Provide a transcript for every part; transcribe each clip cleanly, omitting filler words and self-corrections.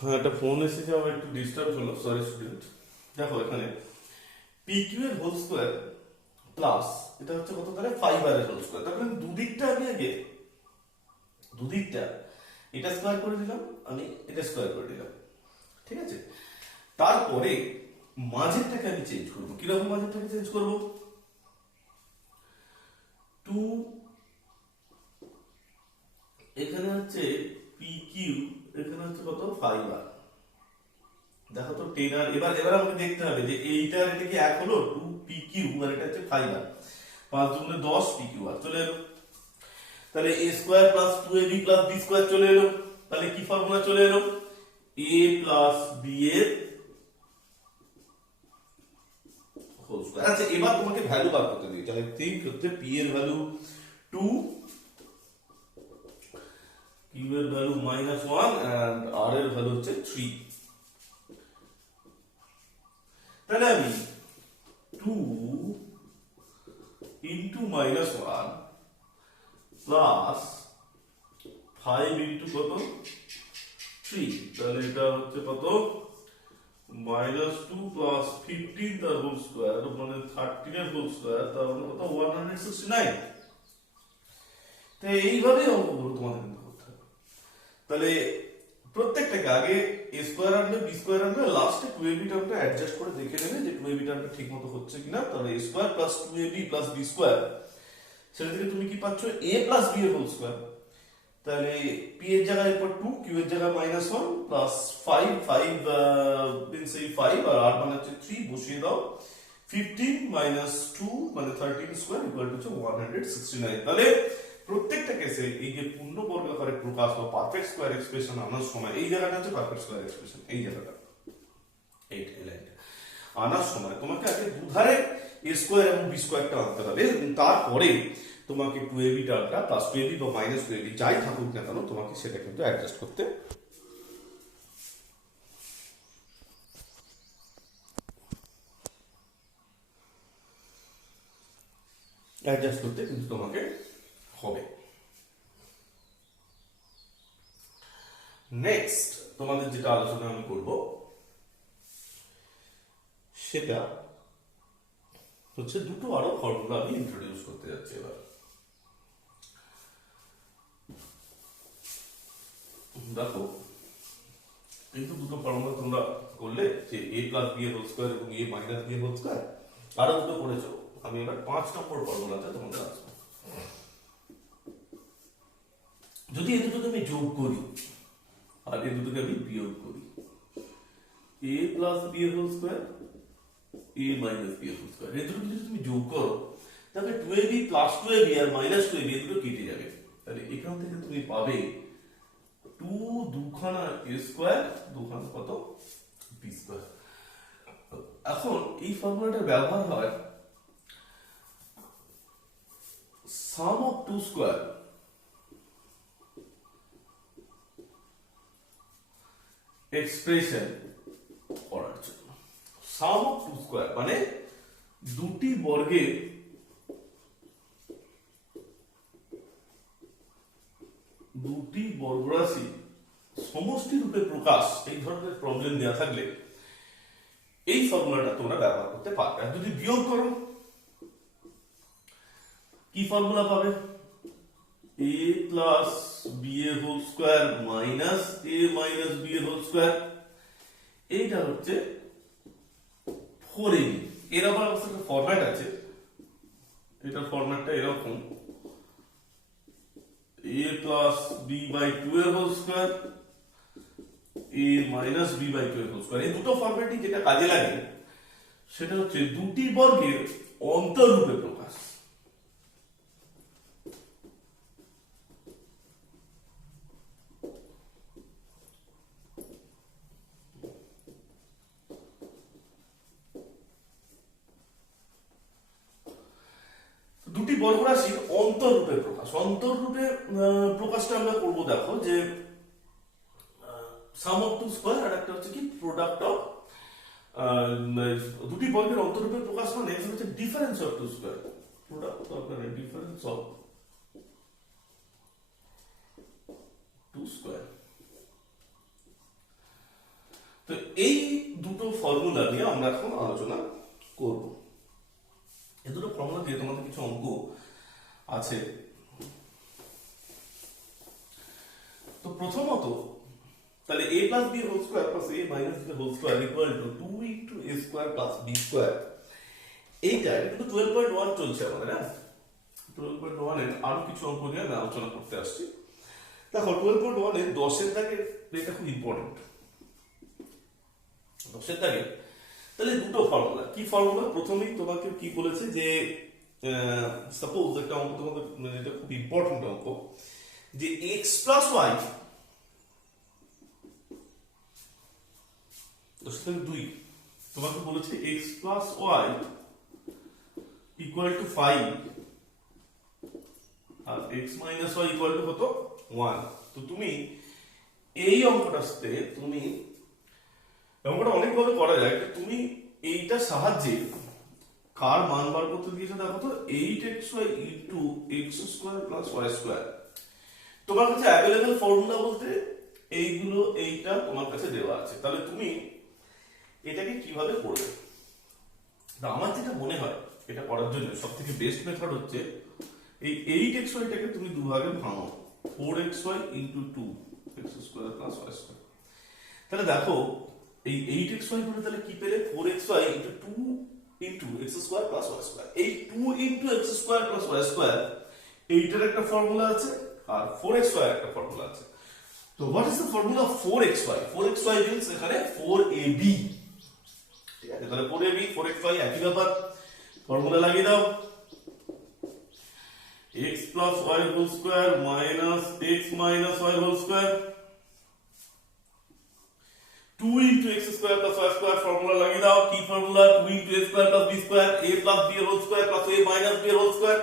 হ্যাঁ, একটা ফোন এসেছে, আমার একটু ডিস্টার্ব হলো, সরি স্টুডেন্ট। দেখো এখানে পি কিউ এর হোল স্কোয়ার প্লাস এটা হচ্ছে কত, তাহলে 5r এর হোল স্কোয়ার। তারপরে দুদিকটা আমি আগে দুদিকটা এটা স্কোয়ার করে দিলাম, আমি এটা স্কোয়ার করে দিলাম, ঠিক আছে। তারপরে মাঝেরটাকে আমি চেঞ্জ করবো। কিরকম মাঝেরটাকে চেঞ্জ করবো? 2, এখানে হচ্ছে পি কিউ, এখানে হচ্ছে কত 5r। দেখো তো 10r, এবার এবার আমাকে দেখতে হবে যে এইটার এটা কি এক হলো 2pq আর এটা হচ্ছে 5r, 5 দুগুণে 10 pq আর চলে এলো। তাহলে a square plus 2ab plus b square চলে এলো। তাহলে কি ফর্মুলা চলে এলো? a প্লাস b এর হোল স্কয়ার। আচ্ছা, এবার তোমাকে ভ্যালু বার করতে দিই। তাহলে থিঙ্ক হচ্ছে p এর ভ্যালু 2, q এর ভ্যালু -1 এন্ড r এর ভ্যালু হচ্ছে 3। তাহলে আমি 2 ইন্টু -1 প্লাস 5 ইন্টু কত 3, তাহলে এটা হচ্ছে কত -2 প্লাস 15 তার হোল স্কয়ার মানে 13 এর হোল স্কয়ার, তার মানে কত 169। তো এইভাবেই অঙ্কগুলো তোমাদের কিন্তু করতে হবে। তাহলে প্রত্যেকটাকে আগে a স্কয়ার আনবে, b স্কয়ার আনবে, লাস্টে 2ab টার্মটা অ্যাডজাস্ট করে দেখে নেবে যে 2ab টার্মটা ঠিকমতো হচ্ছে কিনা। তাহলে a square plus 2ab plus b square, সেটা থেকে তুমি কি পাচ্ছ a প্লাস b এর হোল স্কয়ার। তাহলে p এর জায়গায় এরপর 2, q এর জায়গায় -1 প্লাস 5 মিন্স এই 5 আর r মানে হচ্ছে 3 বসিয়ে দাও। 15 মাইনাস 2 মানে 13 স্কয়ার ইকুয়াল টু 169। তাহলে প্রত্যেকটা কেসে এই যে পূর্ণবর্গ আকারে প্রকাশ বা পারফেক্ট স্কয়ার এক্সপ্রেশন আনার সময় এই জায়গাটা হচ্ছে পারফেক্ট স্কয়ার এক্সপ্রেশন, এই জায়গাটা এই লাইনটা আনার সময় তোমাকে আগে দুধারে a স্কয়ার এবং b স্কয়ারটা আনতে হবে, এবং তারপরে তোমাকে 2ab টার্মটা প্লাস 2ab বা মাইনাস 2ab যাই থাকুক না কেন তোমাকে সেটা কিন্তু অ্যাডজাস্ট করতে কিন্তু তোমাকে হবে। নেক্সট তোমাদের যেটা আলোচনা আমি করব সেটা হচ্ছে দুটো আরো ফর্মুলা আমি ইন্ট্রোডিউস করতে যাচ্ছি এবার। দেখো কিন্তু দুটো ফর্মুলা তোমরা করলে যে a প্লাস b এর হোল স্কয়ার এবং a মাইনাস b এর হোল স্কয়ার, আরো দুটো করেছো। আমি এবার 5 নম্বর ফর্মুলাটা তোমাদের আসবো। যদি এই দুটোকে আমি যোগ করি আর এই দুটোকে আমি বিয়োগ করি, a প্লাস b এর whole square, a minus b এর হোল স্কয়ার, এই দুটো যদি তুমি যোগ করো তাহলে 2ab প্লাস 2ab আর মাইনাস 2ab এই দুটো কেটে যাবে। তাহলে এখান থেকে তুমি পাবে 2 দুখানা a স্কয়ার, দুখানা কত b স্কয়ার। এখন এই ফর্মুলাটার ব্যবহার হয় সাম অফ টু স্কয়ার এক্সপ্রেশন করার জন্য। সাম অফ টু স্কয়ার মানে দুটি বর্গের বর্গরাশি সমষ্টি রূপে প্রকাশ, এই ধরনের প্রবলেম দেওয়া থাকলে এই ফর্মুলাটা তোমরা ব্যবহার করতে পারবে। আর যদি বিয়োগ করো কি ফর্মুলা পাবে? a প্লাস b এর whole square minus a minus b এর হোল স্কয়ার, এইটা হচ্ছে 4ab। এর আবার একটা ফরম্যাট আছে, এটা ফরম্যাটটা এরকম a প্লাস b বাই 2 এর whole square, a minus b by 2 এর হোল স্কয়ার। এই দুটো ফরম্যাটই যেটা কাজে লাগে সেটা হচ্ছে দুটি বর্গের অন্তররূপে প্রকাশ। দুটি বর্গরাশির অন্তররূপে প্রকাশ। অন্তররূপে প্রকাশটা আমরা করবো, দেখো যে সাম অফ টু স্কয়ার আর একটা হচ্ছে কি প্রোডাক্ট অফ দুটি বর্গের অন্তররূপে প্রকাশ মানে হচ্ছে difference of two square, product of difference of two square. এই দুটো ফর্মুলা নিয়ে আমরা এখন আলোচনা করব। এই দুটো ফর্মুলা দিয়ে তোমাদের কিছু অঙ্ক আছে। তো প্রথমত তাহলে a plus b whole square plus a minus b whole square equal to 2 into a square plus b square. এইটা কিন্তু 12.1 চলছে আমাদের, না 12.1 এর আরো কিছু অঙ্ক নিয়ে আমি আলোচনা করতে আসছি। দেখো 12.1 এর 10 এর দাগে এটা খুব ইম্পর্টেন্ট। 10 এর দাগে তাহলে দুটো ফর্মুলা, কি ফর্মুলা? প্রথমেই তোমাকে কি বলেছে যে সাপোজ একটা অঙ্ক তোমাদের, এটা খুব ইম্পর্টেন্ট অঙ্ক, যে x প্লাস y 2 তোমাকে বলেছে x plus y equal to 5 আর x minus y equal to কত? 1। তো তুমি এই অঙ্কটাতে তুমি অঙ্কটা অনেকভাবে করা যায়। তুমি এইটা সাহায্যে কার মান বার করতে দিয়েছে দেখো তো, 8xy into x square plus y square. তোমার কাছে অ্যাভেলেবল ফর্মুলা বলতে এইগুলো, এইটা তোমার কাছে দেওয়া আছে। তাহলে তুমি এটাকে কিভাবে করবে? আমার যেটা মনে হয় এটা করার জন্য সবথেকে বেস্ট মেথড হচ্ছে এই 8xy টাকে তুমি দুভাগে ভাঙো, 4xy into 2 x square plus y square. তাহলে দেখো এই 8xy করে তাহলে কি পেলে? 4xy into 2 into x square plus y square. এই 2 into x square plus y square এইটার একটা ফর্মুলা আছে আর 4xy এর একটা ফর্মুলা আছে। তো what is the formula of 4xy? 4xy means এখানে 4ab, ঠিক আছে? তাহলে 4ab 4xy একই ব্যাপার, ফর্মুলা লাগিয়ে দাও। x plus y whole square minus x minus y whole square, 2 into x square plus y square, formula লাগিয়ে দাও। কি formula? 2 into a square plus b square, a plus b whole square plus a minus b whole square।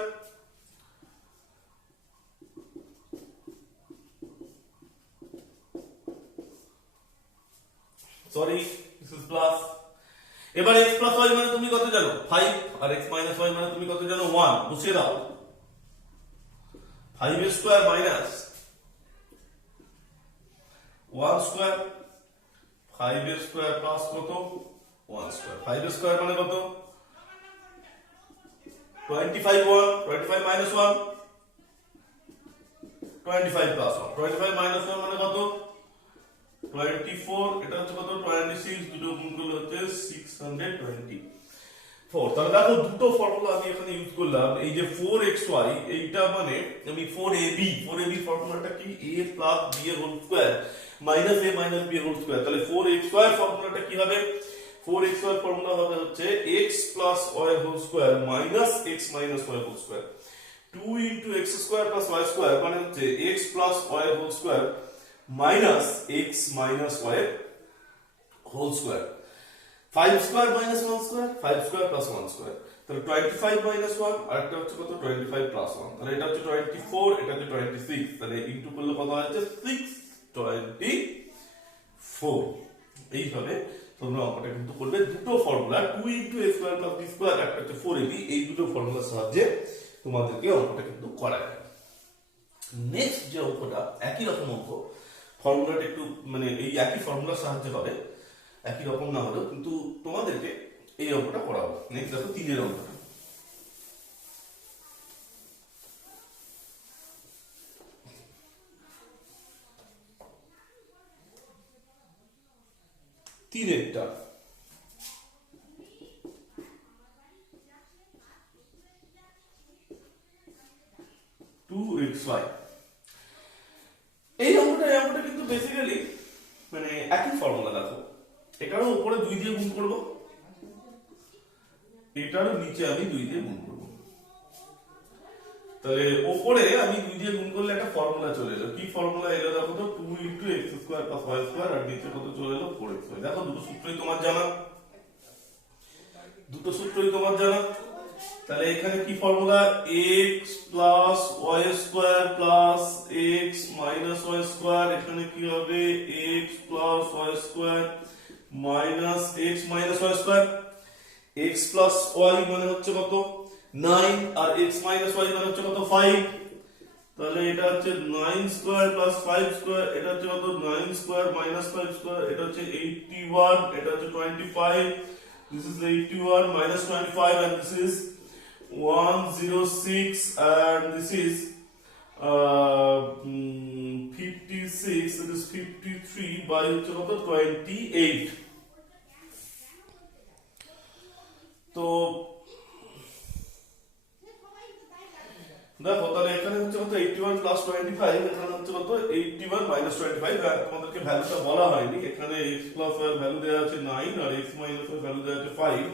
Sorry, this is plus। এবার x plus y মানে তুমি কত জানো? 5 আর x minus y মানে তুমি কত জানো? 1। বসিয়ে দাও। 5 square minus 1 square, 5 square plus কত? 1 স্কয়ার। 5 স্কয়ার মানে কত? 25 1, 25 minus 1 25 plus 1, 25 minus 1 মানে কত? 24। এটা হচ্ছে কত? 26, দুটো গুণ করলে হচ্ছে 624। তাহলে দেখো দুটো ফর্মুলা আমি এখানে ইউজ করলাম। এই যে 4xy এইটা মানে আমি 4ab ফর্মুলাটা কি? a প্লাস b এর whole square minus a minus b এর হোল স্কয়ার। তাহলে 4xy ফর্মুলাটা কি হবে? 4xy ফর্মুলা হবে হচ্ছে x plus y whole square minus x minus y whole square. 2 into x square plus y square মানে হচ্ছে x plus y whole square minus x minus y whole square. 5 square minus 1 square, 5 square plus 1 square. তাহলে 25 minus 1 আর একটা হচ্ছে কত? 25 plus 1। তাহলে এটা হচ্ছে 24, এটা হচ্ছে 26। তাহলে ইনটু করলে কত হচ্ছে? 624। এইভাবে তোমরা অঙ্কটা কিন্তু করবে। দুটো formula, 2 into a square plus b square, একটা হচ্ছে 4ab, এই দুটো ফর্মুলার সাহায্যে তোমাদেরকে অঙ্কটা কিন্তু করা যায়। নেক্সট যে অঙ্কটা একই রকম অঙ্ক, ফর্মুলাটা একটু মানে এই একই ফর্মুলার সাহায্যে হবে, একই রকম না হলেও কিন্তু তোমাদেরকে এই অঙ্কটা করাবো। নেক্সট দেখো 3 এর অঙ্কটা। 3 এরটা 2xy। এই অঙ্কটা কিন্তু বেসিক্যালি মানে একই ফর্মুলা। দেখো এটারও উপরে 2 দিয়ে গুণ করব, এটারও নিচে আমি 2 দিয়ে গুণ করব। তাহলে উপরে আমি 2 দিয়ে গুণ করলে একটা ফর্মুলা চলে এলো। কি ফর্মুলা এলো দেখো তো? 2 into x square plus y square, আর নিচে কত চলে এলো? 4xy। দেখো দুটো সূত্রই তোমার জানা, দুটো সূত্রই তোমার জানা। তাহলে এখানে কি formula? x plus y square plus x minus y square. এখানে কি হবে? x plus y square minus x minus y square. x plus y মানে হচ্ছে কত? 9 আর x মাইনাস y মানে হচ্ছে কত? 5। তাহলে এটা হচ্ছে 9 স্কয়ার প্লাস 5 স্কয়ার, এটা হচ্ছে কত 9 স্কয়ার মাইনাস 5 স্কয়ার, এটা হচ্ছে 81, এটা হচ্ছে 25, this is 81 minus 25 and this is 106 and this is 56, it is 53 by হচ্ছে কত 28। তো দেখো তাহলে এখানে হচ্ছে কত 81 প্লাস 25, এখানে হচ্ছে কত 81 মাইনাস 25, আর তোমাদেরকে ভ্যালুটা বলা হয়নি, এখানে x প্লাস এর ভ্যালু দেওয়া আছে 9 আর x মাইনাস এর ভ্যালু দেওয়া আছে 5।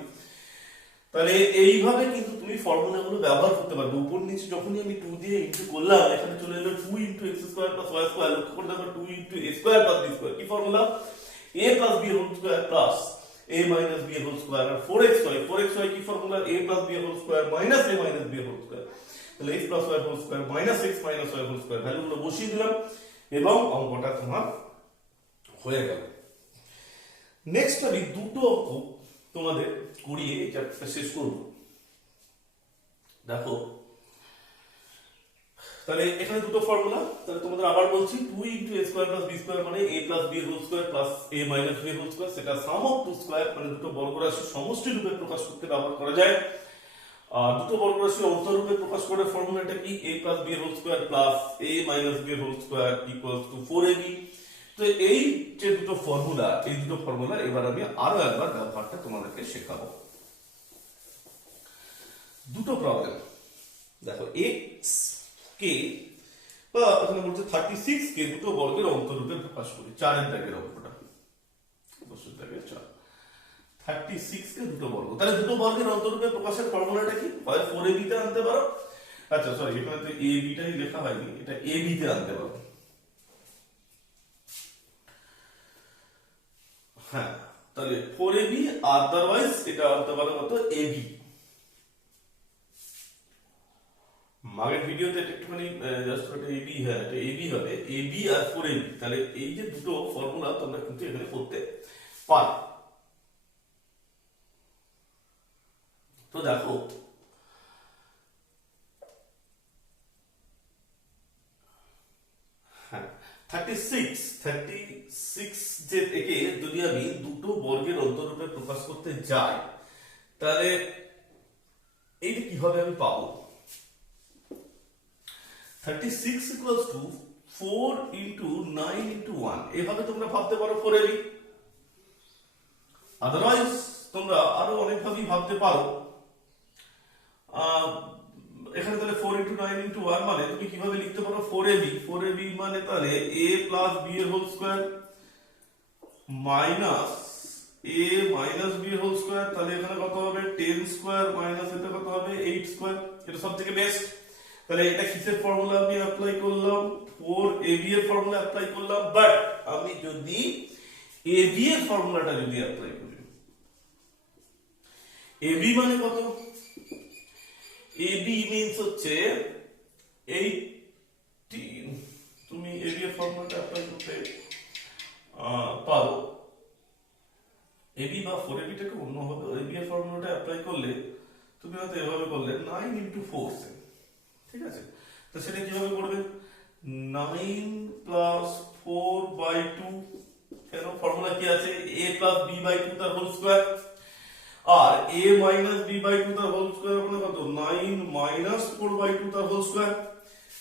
তাহলে এইভাবে কিন্তু তুমি ফর্মুলাগুলো ব্যবহার করতে পারবে। উপর নিচে যখনই আমি 2 দিয়ে ইনটু করলাম, এখানে চলে এলো 2 into x square plus y square, লক্ষ্য করে দেখো 2 into a square plus b square, কি formula a plus b whole square plus a minus b whole square, আর 4xy কি formula a plus b whole square minus a minus b whole square, তাহলে x plus y whole square minus x minus y whole square ভ্যালুগুলো বসিয়ে দিলাম এবং অঙ্কটা তোমার হয়ে গেল। নেক্সট আমি দুটো অঙ্ক তোমাদের করিয়ে এই চ্যাপ্টারটা শেষ করব। দেখো তাহলে এখানে দুটো ফর্মুলা, তাহলে তোমাদের আবার বলছি 2 into a square plus b square মানে a plus b whole square plus a minus b whole square, সেটা সাম অফ টু স্কয়ার মানে দুটো বর্গরাশির সমষ্টি রূপে প্রকাশ করতে ব্যবহার করা যায়। আর দুটো বর্গরাশির অন্তরূপে প্রকাশ করার ফর্মুলাটা কি a plus b whole square plus a minus b whole square equals to 4ab। তো এই যে দুটো ফর্মুলা, এই দুটো ফর্মুলা এবার আমি আরো একবার ব্যবহারটা তোমাদেরকে শেখাবো। দুটো প্রবলেম দেখো, x কে বা এখানে বলছে 36 কে দুটো বর্গের অন্তরূপে প্রকাশ করি, 4 এর দাগের অঙ্কটা অবশ্যই দাগের 4, 36 কে দুটো বর্গ, তাহলে দুটো বর্গের অন্তরূপে প্রকাশের ফর্মুলাটা কি, হয় 4ab তে আনতে পারো, আচ্ছা সরি এখানে তো ab টাই লেখা হয়নি, এটা ab তে আনতে পারো, হ্যাঁ তাহলে 4ab, আদারওয়াইজ এটা আনতে পারো কত ab। আগের ভিডিওতে একটুখানি জাস্ট এটা ab, হ্যাঁ এটা ab হবে, ab আর 4ab, তাহলে এই যে দুটো ফর্মুলা তোমরা কিন্তু এখানে করতে পারো। তো দেখো হ্যাঁ 36 যে থেকে যদি আমি দুটো বর্গের অন্তরূপে প্রকাশ করতে যাই, তাহলে এইটা কিভাবে আমি পাবো, 36 equals to 4 into 9 into 1, এভাবে তোমরা ভাবতে পারো 4ab। আদারওয়াইজ তোমরা আরো অনেক ভাবেই ভাবতে পারো। এখানে তাহলে 4 into 9 into 1 মানে তুমি কিভাবে লিখতে পারো 4ab মানে তাহলে a plus b এর whole square minus a minus b এর হোল স্কয়ার, তাহলে এখানে কত হবে 10 স্কয়ার মাইনাস এটা কত হবে 8 স্কয়ার, এটা সবথেকে বেস্ট। তাহলে এটা কিসের ফর্মুলা আমি অ্যাপ্লাই করলাম, 4ab এর ফর্মুলা অ্যাপ্লাই করলাম, বাট আমি যদি ab এর ফর্মুলাটা যদি অ্যাপ্লাই করি, ab মানে কত, ab means হচ্ছে 18, তুমি ab এর ফর্মুলাটা অ্যাপ্লাই করতে পারো, ab বা 4ab টাকে অন্য হবে, ab এর ফর্মুলাটা অ্যাপ্লাই করলে তুমি হয়তো এভাবে করলে 9 into 4, ঠিক আছে, তো সেটা কিভাবে করবে 9 plus 4 by 2, কেন ফর্মুলা কি আছে a plus b by 2 তার হোল স্কয়ার, আর a minus b by 2 তার হোল স্কয়ার মানে কত 9 minus 4 by 2 তার হোল স্কয়ার,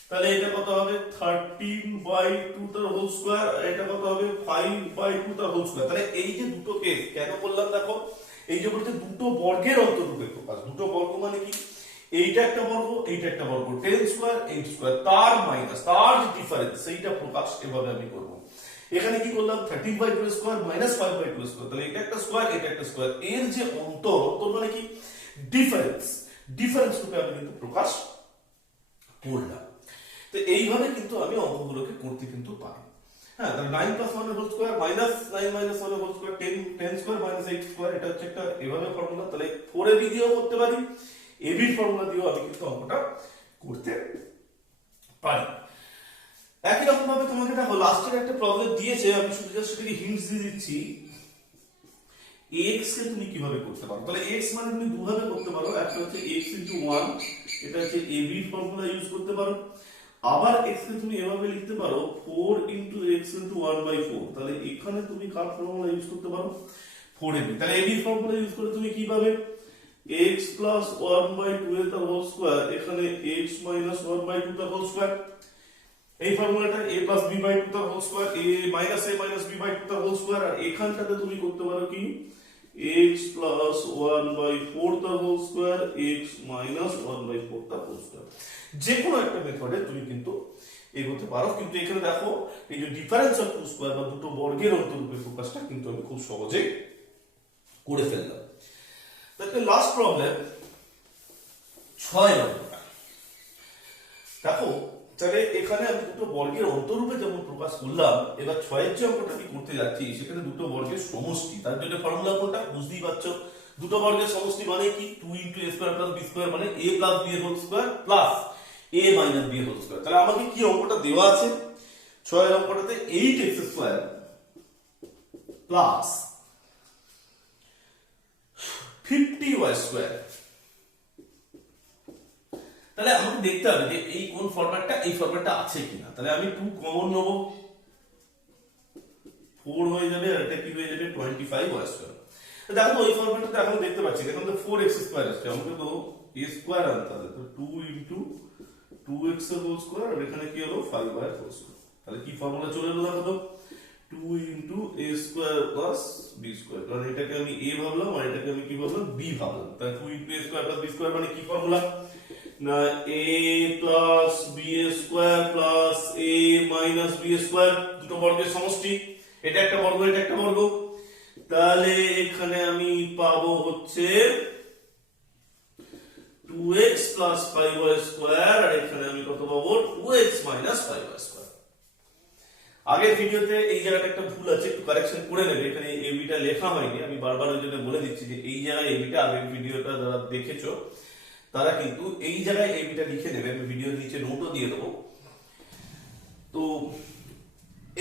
তাহলে এটা কত হবে 13 by 2 তার হোল স্কয়ার, এটা কত হবে 5 by 2 তার হোল স্কয়ার। তাহলে এই যে দুটো কেস কেন বললাম, দেখো এই যে বলতে দুটো বর্গের অন্তরূপে প্রকাশ, দুটো বর্গ মানে কি, এইটা একটা বর্গ এইটা একটা বর্গ, 10 স্কয়ার 8 স্কয়ার, তার মাইনাস তার যে ডিফারেন্স সেইটা প্রকাশ এভাবে আমি করব। এখানে কি করলাম 13 by 2 square minus 5 by 2 square, তাহলে এটা একটা স্কয়ার এটা একটা স্কয়ার, এর যে অন্তর মানে কি ডিফারেন্স রূপে আমি কিন্তু প্রকাশ করলাম। তো এইভাবে কিন্তু আমি অঙ্কগুলোকে করতে কিন্তু পারি। হ্যাঁ তাহলে 9 plus 1 এর হোল স্কয়ার মাইনাস 9 minus 1 এর whole square 10 square minus 8 square, এটা হচ্ছে একটা এভাবে ফর্মুলা। তাহলে 4ab দিয়েও করতে পারি, ab ফর্মুলা দিয়েও আমি কিন্তু অঙ্কটা করতে পারি। একই রকম ভাবে তোমাকে দেখো লাস্টের একটা প্রবলেম দিয়েছে, আমি শুধু জাস্ট সেটাকে হিন্টস দিয়ে দিচ্ছি, x কে তুমি কিভাবে করতে পারো। তাহলে x মানে তুমি দুভাবে করতে পারো, একটা হচ্ছে x into 1, এটা হচ্ছে ab ফর্মুলা ইউজ করতে পারো, আবার x কে তুমি এভাবে লিখতে পারো 4 ইন্টু এক্স ইন্টু 1/4। তাহলে এখানে তুমি কার ফর্মুলা ইউজ করতে পারো, 4ab। তাহলে ab ফর্মুলা ইউজ করে তুমি কি পাবে, x প্লাস 1/2 এর হোল স্কয়ার, এখানে x মাইনাস 1/2 তার হোল স্কয়ার। এই ফর্মুলাটা a প্লাস b বাই 2 তার whole square, a minus b by 2 তার হোল স্কয়ার। আর এখানটাতে তুমি করতে পারো কি, x প্লাস 1/4 তার হোল স্কয়ার, x মাইনাস 1/4 তার হোল স্কয়ার। যে কোনো একটা মেথডে তুমি কিন্তু এগোতে পারো, কিন্তু এখানে দেখো এই যে ডিফারেন্স অফ টু স্কয়ার বা দুটো বর্গের অন্তরূপের প্রকাশটা কিন্তু আমি খুব সহজে করে ফেললাম। তাহলে লাস্ট প্রবলেম 6 নম্বরটা দেখো। তাহলে এখানে আমি দুটো বর্গের অন্তরূপে যেমন প্রকাশ করলাম, এবার 6 এর যে অঙ্কটা আমি করতে যাচ্ছি সেখানে দুটো বর্গের সমষ্টি, তার জন্য ফর্মুলা কোনটা বুঝতেই পারছো, দুটো বর্গের সমষ্টি মানে কি, 2 into a square plus b square মানে a প্লাস b এর whole square plus a minus b এর হোল স্কয়ার। তাহলে আমাকে কি অঙ্কটা দেওয়া আছে, 6 এর অঙ্কটাতে 8x square plus 50y square. তাহলে আমাকে দেখতে হবে যে এই কোন ফরম্যাটটা, এই ফরম্যাটটা আছে কিনা। তাহলে আমি 2 কমন নেব, 4 হয়ে যাবে, আর এটা কি হয়ে যাবে 25y স্কয়ার। দেখো তো এই ফরম্যাটটা এখন দেখতে পাচ্ছি, এখন তো 4x স্কয়ার আসছে, আমাকে তো a স্কয়ার আনতে হবে, তো 2 ইনটু 2x এর হোল স্কয়ার, আর এখানে কি হলো 5y এর হোল স্কয়ার। তাহলে কি ফর্মুলা চলে এলো দেখো তো, 2 into a square plus b square. কারণ এটাকে আমি a ভাবলাম আর এটাকে আমি কি ভাবলাম, b ভাবলাম। তাহলে 2 into a square plus b square মানে কি ফর্মুলা না, a plus b square plus a minus b square, দুটো বর্গের সমষ্টি, এটা একটা বর্গ এটা একটা বর্গ। তাহলে এখানে আমি পাবো হচ্ছে 2x প্লাস 5y স্কয়ার, আর এখানে আমি কত পাবো 2x মাইনাস 5y স্কয়ার। আগের ভিডিওতে এই জায়গাটা একটা ভুল আছে, একটু কারেকশন করে নেবে, এখানে এবি টা লেখা হয়নি, আমি বারবার ওই জন্য বলে দিচ্ছি যে এই জায়গায় এবি টা, আগের ভিডিওটা যারা দেখেছো তারা কিন্তু এই জায়গায় এবি টা লিখে নেবে, আমি ভিডিওর নিচে নোটও দিয়ে দেবো। তো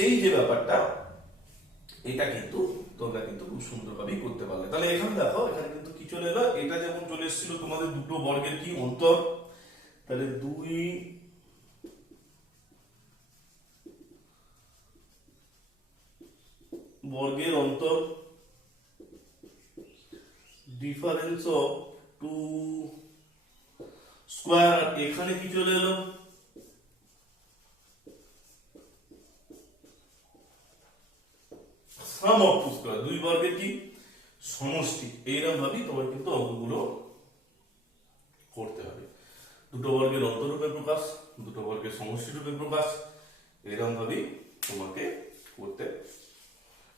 এই যে ব্যাপারটা, এটা কিন্তু তোমরা কিন্তু খুব সুন্দরভাবেই করতে পারলে। তাহলে এখানে দেখো, এখানে কিন্তু কি চলে এলো, এটা যেমন চলে এসেছিল তোমাদের দুটো বর্গের কি অন্তর, তাহলে 2 বর্গের অন্তর, ডিফারেন্স অফ টু স্কয়ার, এখানে কি চলে এলো সাম অফ টু স্কয়ার, দুই বর্গের কি সমষ্টি। এইরকম ভাবেই তোমার কিন্তু অঙ্কগুলো করতে হবে, দুটো বর্গের অন্তরূপে প্রকাশ, দুটো বর্গের সমষ্টি রূপে প্রকাশ, এরকম ভাবেই তোমাকে করতে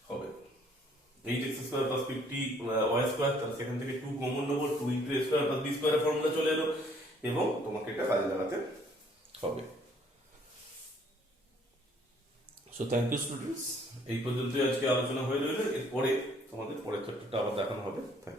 হবে। 8x square plus 50y square, তাহলে সেখান থেকে 2 কমন নেব, 2 into a square plus b স্কয়ারের ফর্মুলা চলে এলো, এবং তোমাকে এটা কাজে লাগাতে হবে। সো থ্যাংক ইউ স্টুডেন্টস, এই পর্যন্তই আজকে আলোচনা হয়ে রইল, এরপরে তোমাদের পরের চ্যাপ্টারটা আবার দেখানো হবে। Thank you.